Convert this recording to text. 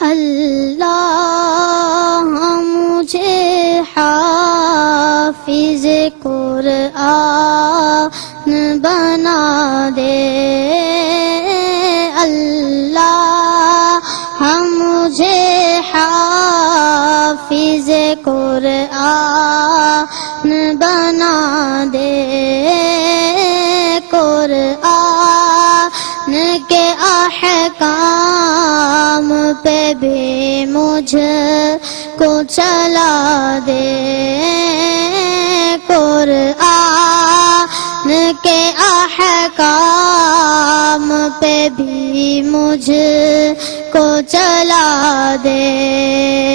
اللہ مجھے حافظ قرآن بنا دے، اللہ مجھے حافظ قرآن بنا دے، قرآن کے احکام پہ بھی مجھ کو چلا دے، قرآن کے احکام پہ بھی مجھ کو چلا دے۔